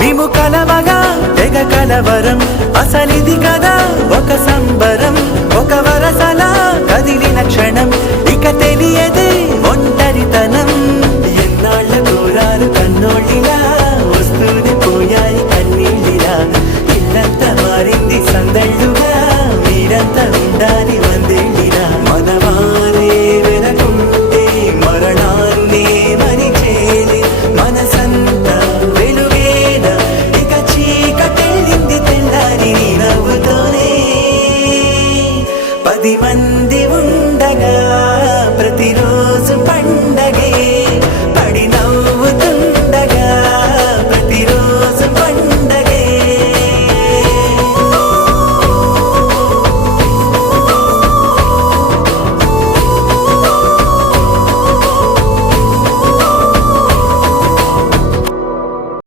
మేము కలవగా తెగ కలవరం అసలిది కదా ఒక సంబరం ఒక వరసలా కదిలిన క్షణం ఇక తెలియదు